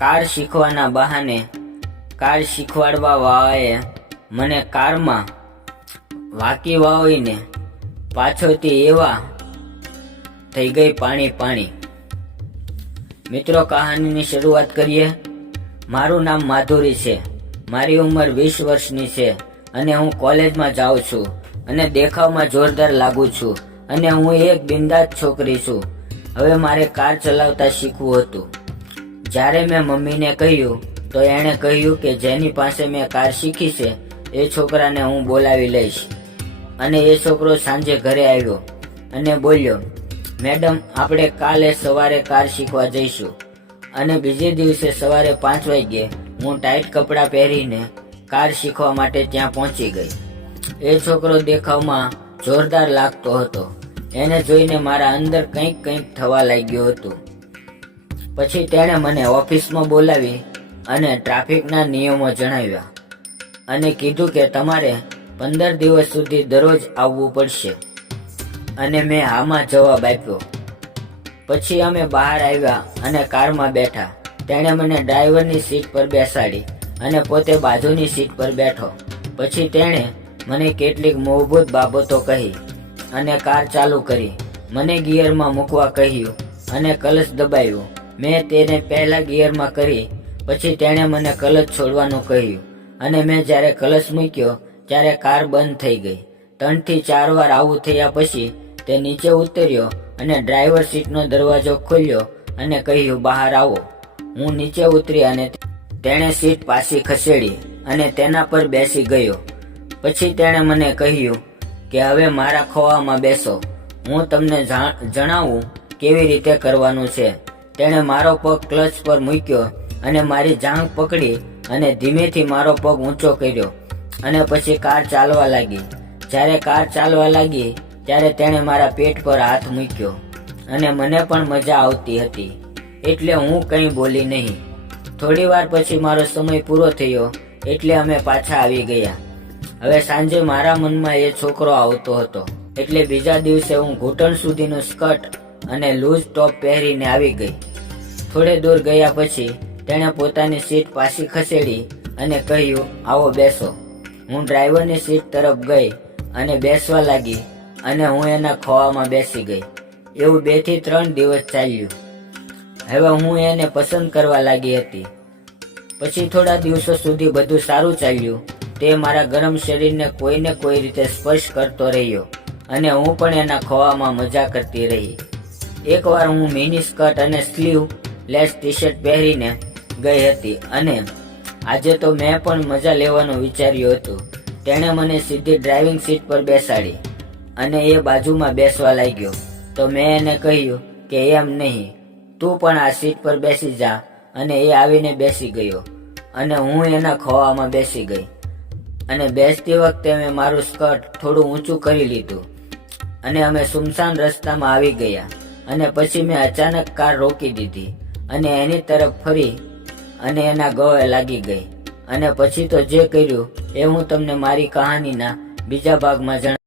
Car શીખવાના બહાને car શીખવાડવા વાળાએ મને કારમાં વાકી વાળીને પાછળથી એવા થઈ ગઈ પાણી. મિત્રો, કહાનીની શરૂઆત કરીએ. મારું નામ માધુરી છે. મારી ઉંમર 20 વર્ષની છે અને હું કોલેજમાં જાઉં છું અને દેખાવમાં જોરદાર લાગુ છું અને હું એક બિંદાસ છોકરી છું. હવે મારે કાર ચલાવતા શીખવું હતું. જ્યારે મેં મમ્મીને કહ્યું તો એણે કહ્યું કે જેની પાસે મેં કાર શીખી છે એ છોકરાને હું બોલાવી લઈશ. અને એ છોકરો સાંજે ઘરે આવ્યો અને બોલ્યો, મેડમ, આપણે કાલે સવારે કાર શીખવા જઈશું. અને બીજે દિવસે સવારે 5 વાગ્યે હું ટાઈટ કપડાં પહેરીને કાર શીખવા માટે ત્યાં પહોંચી ગઈ. એ છોકરો દેખાવમાં જોરદાર લાગતો હતો. એને જોઈને મારા અંદર કંઈક થવા લાગ્યું હતું. પછી તેણે મને ઓફિસમાં બોલાવી અને ટ્રાફિકના નિયમો જણાવ્યા અને કીધું કે તમારે 15 દિવસ સુધી દરરોજ આવવું પડશે. અને મેં આમાં જવાબ આપ્યો. પછી અમે બહાર આવ્યા અને કારમાં બેઠા. તેણે મને ડ્રાઈવરની સીટ પર બેસાડી અને પોતે બાજુની સીટ પર બેઠો. પછી તેણે મને કેટલીક મૂળભૂત બાબતો કહી અને કાર ચાલુ કરી. મને ગિયરમાં મૂકવા કહ્યું અને ક્લચ દબાવ્યું. મેં તેને પહેલા ગિયરમાં કરી. પછી તેણે મને ક્લચ છોડવાનું કહ્યું અને મેં જ્યારે ક્લચ મૂક્યો ત્યારે કાર બંધ થઈ ગઈ. 3 થી 4 વાર આવું થયા પછી તે નીચે ઉતર્યો અને ડ્રાઈવર સીટનો દરવાજો ખોલ્યો અને કહ્યું, બહાર આવો. હું નીચે ઉતરી અને તેણે સીટ પાછી ખસેડી અને તેના પર બેસી ગયો. પછી તેણે મને કહ્યું કે હવે મારા ખોળામાં બેસો. હું તમને જણાવું કેવી રીતે કરવાનું છે. તેણે મારો પગ ક્લચ પર મૂક્યો અને મારી જાંઘ પકડી અને ધીમેથી મારો પગ ઊંચો કર્યો અને પછી કાર ચાલવા લાગી. જ્યારે કાર ચાલવા લાગી ત્યારે તેણે મારા પેટ પર હાથ મૂક્યો અને મને પણ મજા આવતી હતી, એટલે હું કંઈ બોલી નહીં. થોડી વાર પછી મારો સમય પૂરો થયો એટલે અમે પાછા આવી ગયા. હવે સાંજે મારા મનમાં એ છોકરો આવતો હતો, એટલે બીજા દિવસે હું ઘૂંટણ સુધીનું સ્કર્ટ અને લૂઝ ટોપ પહેરીને આવી ગઈ. થોડે દૂર ગયા પછી તેણે પોતાની સીટ પાછી ખસેડી અને કહ્યું, આવો બેસો. હું ડ્રાઈવરની સીટ તરફ ગઈ અને બેસવા લાગી અને હું એના ખોળામાં બેસી ગઈ. એવું 2 થી 3 દિવસ ચાલ્યું. હવે હું એને પસંદ કરવા લાગી હતી. પછી થોડા દિવસો સુધી બધું સારું ચાલ્યું. તે મારા ગરમ શરીરને કોઈને કોઈ રીતે સ્પર્શ કરતો રહ્યો અને હું પણ એના ખોળામાં મજા કરતી રહી. એકવાર હું મિની સ્કર્ટ અને સ્લીવ લેસ ટી શર્ટ પહેરીને ગઈ હતી અને આજે તો મેં પણ મજા લેવાનું વિચાર્યું હતું. તેણે મને સીધી ડ્રાઇવિંગ સીટ પર બેસાડી અને એ બાજુમાં બેસવા લાગ્યો. તો મેં એને કહ્યું કે એમ નહીં, તું પણ આ સીટ પર બેસી જા. અને એ આવીને બેસી ગયો અને હું એના ખોળામાં બેસી ગઈ. અને બેસતી વખતે મેં મારું સ્કર્ટ થોડું ઊંચું કરી લીધું અને અમે સુમસાન રસ્તામાં આવી ગયા. અને પછી મેં અચાનક કાર રોકી દીધી અને એની તરફ ફરી અને એના ગળે લાગી ગઈ. અને પછી તો જે કર્યું એ હું તમને મારી કહાનીના બીજા ભાગમાં જણાવીશ.